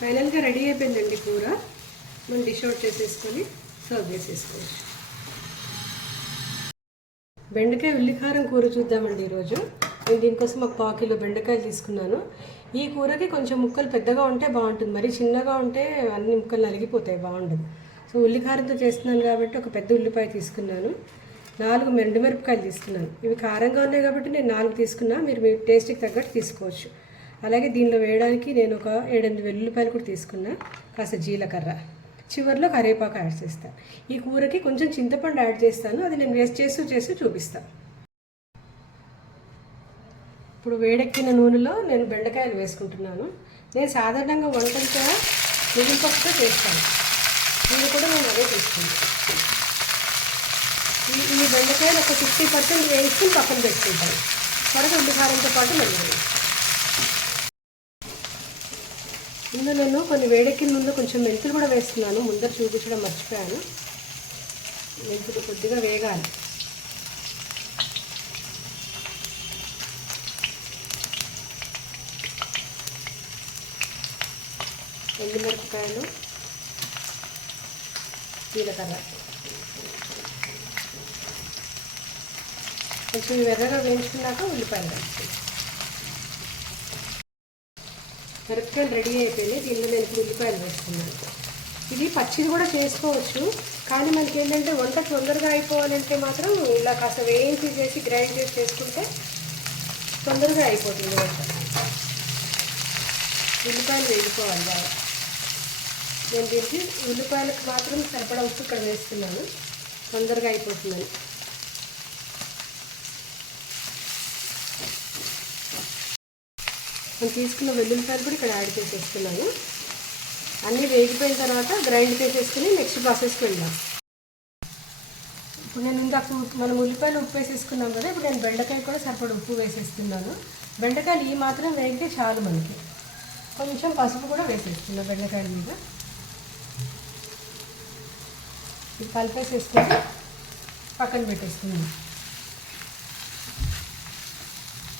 ఫైనల్గా రెడీ అయిపోయిందండి కూర. మనం డిష్ అవుట్ చేసేసుకొని సర్వ్ చేసేసుకోవచ్చు. బెండకాయ ఉల్లికారం కూర చూద్దామండి ఈరోజు. నేను దీనికోసం ఒక 1/4 కిలో బెండకాయలు తీసుకున్నాను. ఈ కూరకి కొంచెం ముక్కలు పెద్దగా ఉంటే బాగుంటుంది, మరి చిన్నగా ఉంటే అన్ని ముక్కలు నలిగిపోతాయి, బాగుండదు. సో ఉల్లికారంతో చేస్తున్నాను కాబట్టి ఒక పెద్ద ఉల్లిపాయ తీసుకున్నాను. 4 ఎండుమిరపకాయలు తీసుకున్నాను. ఇవి కారంగా ఉన్నాయి కాబట్టి నేను 4 తీసుకున్నా, మీరు మీ టేస్ట్కి తగ్గట్టు తీసుకోవచ్చు. అలాగే దీనిలో వేయడానికి నేను ఒక 7-8 వెల్లుల్లిపాయలు కూడా తీసుకున్నా, కాస్త జీలకర్ర, చివరిలో కరివేపాకు యాడ్ చేస్తాను. ఈ కూరకి కొంచెం చింతపండు యాడ్ చేస్తాను, అది నేను వేస్ట్ చేస్తూ చూపిస్తాను. ఇప్పుడు వేడెక్కిన నూనెలో నేను బెండకాయలు వేసుకుంటున్నాను. నేను సాధారణంగా వంటంతో మిగిలిపప్పుతో చేస్తాను, దీన్ని కూడా నేను అదే తీసుకుంటాను. ఈ బెండకాయలు ఒక 50% వేసుకుని పక్కన పెట్టుకుంటాను. త్వరగా ఉల్లికారంతో పాటు మెల్లి ఇందులో నేను కొన్ని వేడెక్కిన ముందు కొంచెం మెంతులు కూడా వేస్తున్నాను. ముందర చూపించడం మర్చిపోయాను. మెంతులు కొద్దిగా వేగాలి. ఎండుమిరపకాయలు, జీలకర్ర కొంచెం ఎర్రగా వేయించుకున్నాక ఉల్లిపాయలు వేస్తాను. మిరపకాయలు రెడీ అయిపోయినాయి. దీనిలో నేను ఇప్పుడు ఉల్లిపాయలు వేస్తున్నాను. ఇది పచ్చిది కూడా చేసుకోవచ్చు, కానీ మనకి ఏంటంటే వంట తొందరగా అయిపోవాలంటే మాత్రం ఇలా కాస్త వేయించి చేసి గ్రైండ్ చేసి చేసుకుంటే తొందరగా అయిపోతుంది వంట. ఉల్లిపాయలు వేసుకోవాలి బాగా. నేను దీనికి ఉల్లిపాయలకు మాత్రం సరిపడా ఉప్పు ఇక్కడ వేస్తున్నాను, తొందరగా అయిపోతుందని. నేను తీసుకున్న వెల్లుల్లిపాయలు కూడా ఇక్కడ యాడ్ చేసేస్తున్నాను. అన్నీ వేగిపోయిన తర్వాత గ్రైండ్ చేసేసుకుని నెక్స్ట్ ప్రాసెస్కి వెళ్దాం. ఇప్పుడు నేను ఇందాక మనం ఉల్లిపాయలు ఉప్పు వేసేసుకున్నాం కదా, ఇప్పుడు నేను బెండకాయ కూడా సరిపడా ఉప్పు వేసేస్తున్నాను. బెండకాయలు ఈ మాత్రం వేగితే చాలు మనకి. కొంచెం పసుపు కూడా వేసేస్తున్నాను బెండకాయల మీద. ఇది కలిపేసేసుకుని పక్కన పెట్టేస్తున్నాను.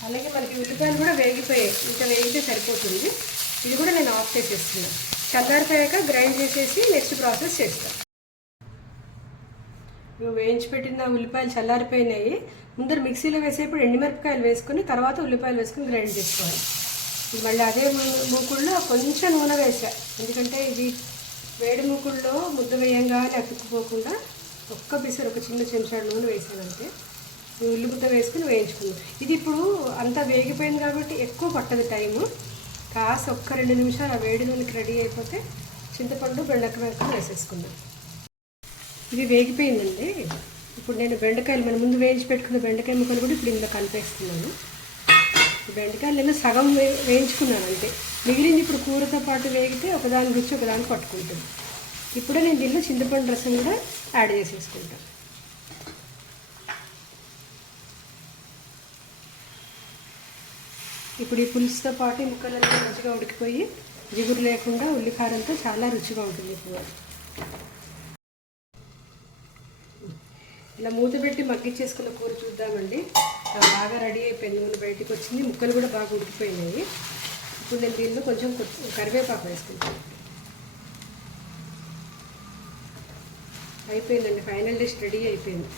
అలాగే మనకి ఉల్లిపాయలు కూడా వేగిపోయాయి, ఇంకా వేగితే సరిపోతుంది. ఇది కూడా నేను ఆఫ్ చేసేస్తున్నాను. చల్లారిపోయాక గ్రైండ్ చేసేసి నెక్స్ట్ ప్రాసెస్ చేస్తాను. మేము వేయించి పెట్టిన ఉల్లిపాయలు చల్లారిపోయినాయి. ముందర మిక్సీలో వేసేప్పుడు ఎండుమిరపకాయలు వేసుకొని తర్వాత ఉల్లిపాయలు వేసుకొని గ్రైండ్ చేసుకోవాలి. మళ్ళీ అదే మూకుల్లో కొంచెం నూనె వేసా, ఎందుకంటే ఇది వేడి మూకుల్లో ముద్ద వేయంగానే అతుక్కుపోకుండా ఒక్క పిసరు ఒక చిన్న చెంచాడు నూనె వేసానంటే ఉల్లి ముద్ద వేసుకుని వేయించుకున్నాం. ఇది ఇప్పుడు అంతా వేగిపోయింది కాబట్టి ఎక్కువ పట్టదు టైము. కాస్త ఒక్క 2 నిమిషాలు ఆ వేడి నూనెకి రెడీ అయిపోతే చింతపండు బెండకాయ వేసేసుకున్నాం. ఇది వేగిపోయిందండి. ఇప్పుడు నేను బెండకాయలు మన ముందు వేయించి పెట్టుకున్న బెండకాయ ముక్కలు కూడా ఇప్పుడు ఇందులో కలిపేస్తున్నాను. బెండకాయలు నేను సగం వేయించుకున్నాను అంతే, మిగిలింది ఇప్పుడు కూరతో పాటు వేగితే ఒకదాని రుచి ఒకదాన్ని పట్టుకుంటుంది. ఇప్పుడే నేను దీనిలో చింతపండు రసం కూడా యాడ్ చేసేసుకుంటాను. ఇప్పుడు ఈ పులుసుతో పాటు ఈ ముక్కలన్నీ మంచిగా ఉడికిపోయి జిగురు లేకుండా ఉల్లికారంతో చాలా రుచిగా ఉంటుంది కూర. ఇలా మూత పెట్టి మగ్గిచ్చేసుకున్న కూర చూద్దామండి. బాగా రెడీ అయిపోయింది, నూనె బయటికి వచ్చింది, ముక్కలు కూడా బాగా ఉడికిపోయినాయి. ఇప్పుడు నేను దీనిలో కొంచెం కరివేపాకు వేసుకుంటాను. అయిపోయిందండి, ఫైనల్ డిష్ రెడీ అయిపోయింది.